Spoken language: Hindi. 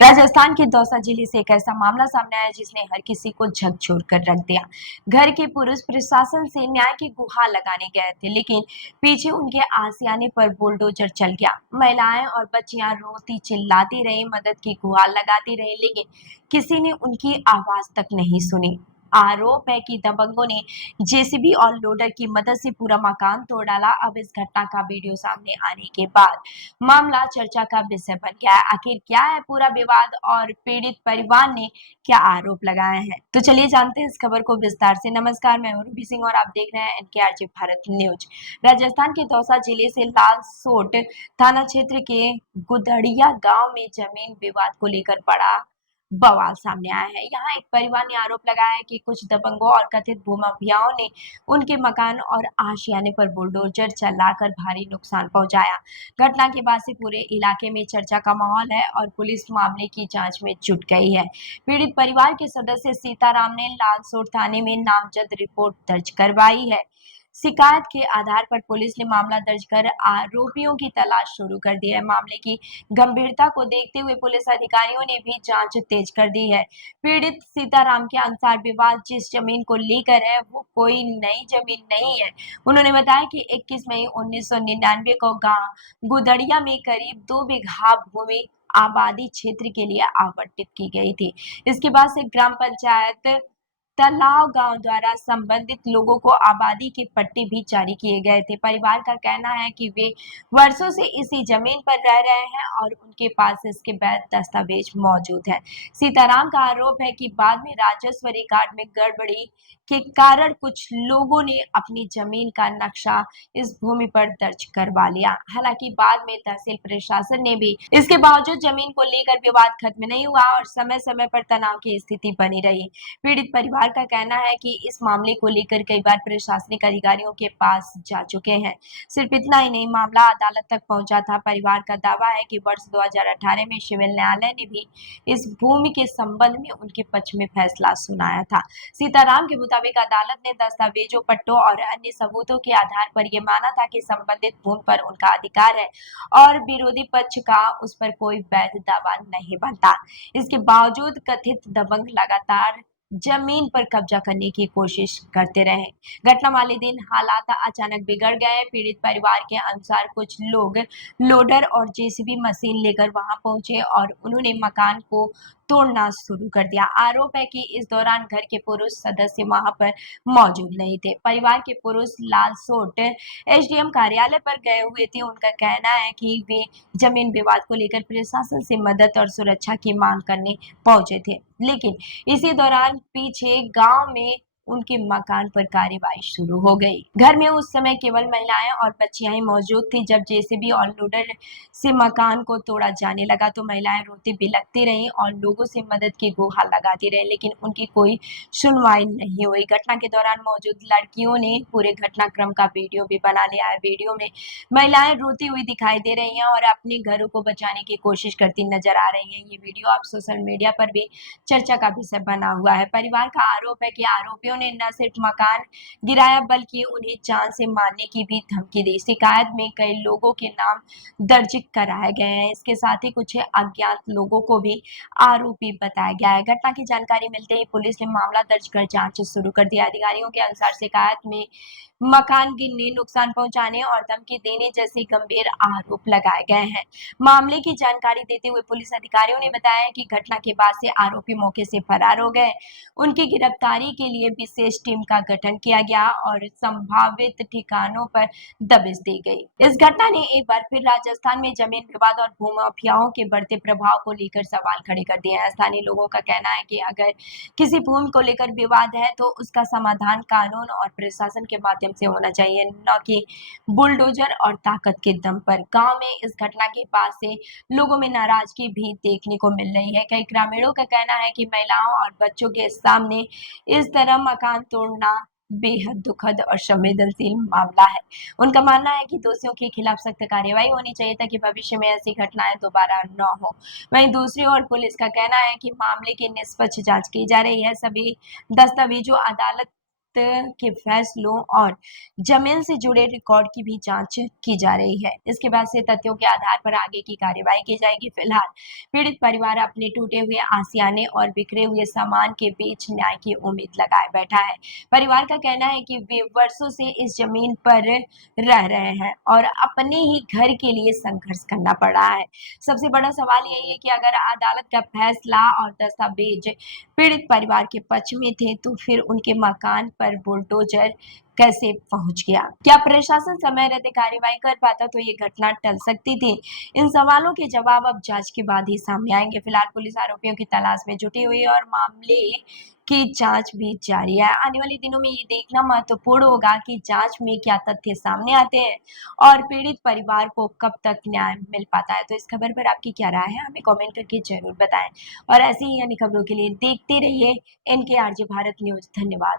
राजस्थान के दौसा जिले से एक ऐसा मामला सामने आया जिसने हर किसी को झकझोर कर रख दिया। घर के पुरुष प्रशासन से न्याय की गुहार लगाने गए थे, लेकिन पीछे उनके आसियाने पर बुलडोजर चल गया। महिलाएं और बच्चियां रोती चिल्लाती रही, मदद की गुहार लगाती रही, लेकिन किसी ने उनकी आवाज तक नहीं सुनी। आरोप है कि दबंगों ने जेसीबी और लोडर की मदद से पूरा मकान तोड़ डाला। अब इस घटना का वीडियो सामने आने के बाद मामला चर्चा का विषय बन गया है। आखिर क्या है पूरा विवाद और पीड़ित परिवार ने क्या आरोप लगाए हैं, तो चलिए जानते हैं इस खबर को विस्तार से। नमस्कार, मैं हूं रूबी सिंह और आप देख रहे हैं एनकेआरजे भारत न्यूज। राजस्थान के दौसा जिले से लालसोट थाना क्षेत्र के गुदड़िया गांव में जमीन विवाद को लेकर बड़ा बवाल सामने आया है। यहाँ एक परिवार ने आरोप लगाया है कि कुछ दबंगों और कथित भूमाफियाओं ने उनके मकान और आशियाने पर बुलडोजर चलाकर भारी नुकसान पहुंचाया। घटना के बाद से पूरे इलाके में चर्चा का माहौल है और पुलिस मामले की जांच में जुट गई है। पीड़ित परिवार के सदस्य सीताराम ने लालसोट थाने में नामजद रिपोर्ट दर्ज करवाई है। शिकायत के आधार पर पुलिस ने मामला दर्ज कर आरोपियों की तलाश शुरू कर दी है। मामले की गंभीरता को देखते हुए पुलिस अधिकारियों ने भी जांच तेज कर दी है। पीड़ित सीताराम के अनुसार विवाद जिस जमीन को लेकर है वो कोई नई जमीन नहीं है। उन्होंने बताया कि 21 मई 1999 को गांव गुदड़िया में करीब 2 बीघा भूमि आबादी क्षेत्र के लिए आवंटित की गई थी। इसके बाद से ग्राम पंचायत तलाव गांव द्वारा संबंधित लोगों को आबादी के पट्टे भी जारी किए गए थे। परिवार का कहना है कि वे वर्षों से इसी जमीन पर रह रहे हैं और उनके पास इसके वैध दस्तावेज मौजूद है। सीताराम का आरोप है कि बाद में राजस्व रिकॉर्ड में गड़बड़ी के कारण कुछ लोगों ने अपनी जमीन का नक्शा इस भूमि पर दर्ज करवा लिया। हालांकि बाद में तहसील प्रशासन ने भी इसके बावजूद जमीन को लेकर विवाद खत्म नहीं हुआ और समय समय पर तनाव की स्थिति बनी रही। पीड़ित परिवार का कहना है कि इस मामले को लेकर कई बार प्रशासनिक अधिकारियों के पास जा चुके हैं। सिर्फ इतना ही नहीं, मामला अदालत तक पहुंचा था। परिवार का दावा है कि वर्ष 2018 में सिविल न्यायालय ने भी इस भूमि के संबंध में उनके पक्ष में फैसला सुनाया था। सीताराम के मुताबिक अदालत ने दस्तावेजों, पट्टों और अन्य सबूतों के आधार पर यह माना था कि संबंधित भूमि पर उनका अधिकार है और विरोधी पक्ष का उस पर कोई वैध दावा नहीं बनता। इसके बावजूद कथित दबंग लगातार जमीन पर कब्जा करने की कोशिश करते रहे। घटना वाले दिन हालात अचानक बिगड़ गए। पीड़ित परिवार के अनुसार कुछ लोग लोडर और जेसीबी मशीन लेकर वहां पहुंचे और उन्होंने मकान को तोड़ना शुरू कर दिया। आरोप है कि इस दौरान घर के पुरुष सदस्य वहां पर मौजूद नहीं थे। परिवार के पुरुष लालसोट एसडीएम कार्यालय पर गए हुए थे। उनका कहना है कि वे जमीन विवाद को लेकर प्रशासन से मदद और सुरक्षा की मांग करने पहुंचे थे, लेकिन इसी दौरान पीछे गांव में उनके मकान पर कार्रवाई शुरू हो गई। घर में उस समय केवल महिलाएं और बच्चियां ही मौजूद थी। जब जेसीबी और लोडर से मकान को तोड़ा जाने लगा तो महिलाएं रोती बिलखती रहीं और लोगों से मदद की गुहार लगाती रहीं, लेकिन उनकी कोई सुनवाई नहीं हुई। घटना के दौरान मौजूद लड़कियों ने पूरे घटनाक्रम का वीडियो भी बना लिया है। वीडियो में महिलाएं रोती हुई दिखाई दे रही हैं और अपने घरों को बचाने की कोशिश करती नजर आ रही हैं। ये वीडियो अब सोशल मीडिया पर भी चर्चा का विषय बना हुआ है। परिवार का आरोप है कि आरोपियों ने न सिर्फ मकान गिराया बल्कि उन्हें जान से मारने की भी धमकी दी। शिकायत में कई लोगों के नाम दर्ज कराए गए हैं। इसके साथ ही कुछ अज्ञात लोगों को भी आरोपी बताया गया है। घटना की जानकारी मिलते ही पुलिस ने मामला दर्ज कर जांच शुरू कर दिया। अधिकारियों के अनुसार शिकायत में मकान गिरने, नुकसान पहुंचाने और धमकी देने जैसे गंभीर आरोप लगाए गए हैं। मामले की जानकारी देते हुए पुलिस अधिकारियों ने बताया कि घटना के बाद से आरोपी मौके से फरार हो गए। उनकी गिरफ्तारी के लिए विशेष टीम का गठन किया गया और संभावित ठिकानों पर दबिश दी गई। इस घटना ने एक बार फिर राजस्थान में जमीन विवाद और भूमाफियाओं के बढ़ते प्रभाव को लेकर सवाल खड़े कर दिए हैं। स्थानीय लोगों का कहना है कि अगर किसी भूमि को लेकर विवाद है तो उसका समाधान कानून और प्रशासन के माध्यम से होना चाहिए, न कि बुलडोजर और ताकत के दम पर। गांव में इस घटना के बाद से लोगों में नाराजगी भी देखने को मिल रही है। कई ग्रामीणों का कहना है कि महिलाओं और बच्चों के सामने इस तरह मकान तोड़ना बेहद दुखद और संवेदनशील मामला है। उनका मानना है कि दोषियों के खिलाफ सख्त कार्रवाई होनी चाहिए ताकि भविष्य में ऐसी घटनाएं दोबारा न हो। वहीं दूसरी ओर पुलिस का कहना है कि मामले की निष्पक्ष जांच की जा रही है। सभी दस्तावेजों, अदालत के फैसलों और जमीन से जुड़े रिकॉर्ड की भी जांच की जा रही है। इसके बाद से तथ्यों के आधार पर आगे की कार्यवाही की जाएगी। फिलहाल पीड़ित परिवार अपने टूटे हुए आशियाने और बिखरे हुए सामान के बीच न्याय की उम्मीद लगाए बैठा है। परिवार का कहना है कि वे वर्षों से इस जमीन पर रह रहे हैं और अपने ही घर के लिए संघर्ष करना पड़ रहा है। सबसे बड़ा सवाल यही है कि अगर अदालत का फैसला और दस्तावेज पीड़ित परिवार के पक्ष में थे, तो फिर उनके मकान पर बुलडोजर कैसे पहुंच गया? क्या प्रशासन समय रहते कार्रवाई कर पाता तो ये घटना टल सकती थी? इन सवालों के जवाब अब जांच के बाद ही सामने आएंगे। फिलहाल पुलिस आरोपियों की तलाश में जुटी हुई है और मामले की जांच भी जारी है। आने वाले दिनों में ये देखना महत्वपूर्ण होगा कि जांच में क्या तथ्य सामने आते हैं और पीड़ित परिवार को कब तक न्याय मिल पाता है। तो इस खबर पर आपकी क्या राय है, हमें कमेंट करके जरूर बताएं और ऐसी ही अन्य खबरों के लिए देखते रहिए NK RJ भारत न्यूज। धन्यवाद।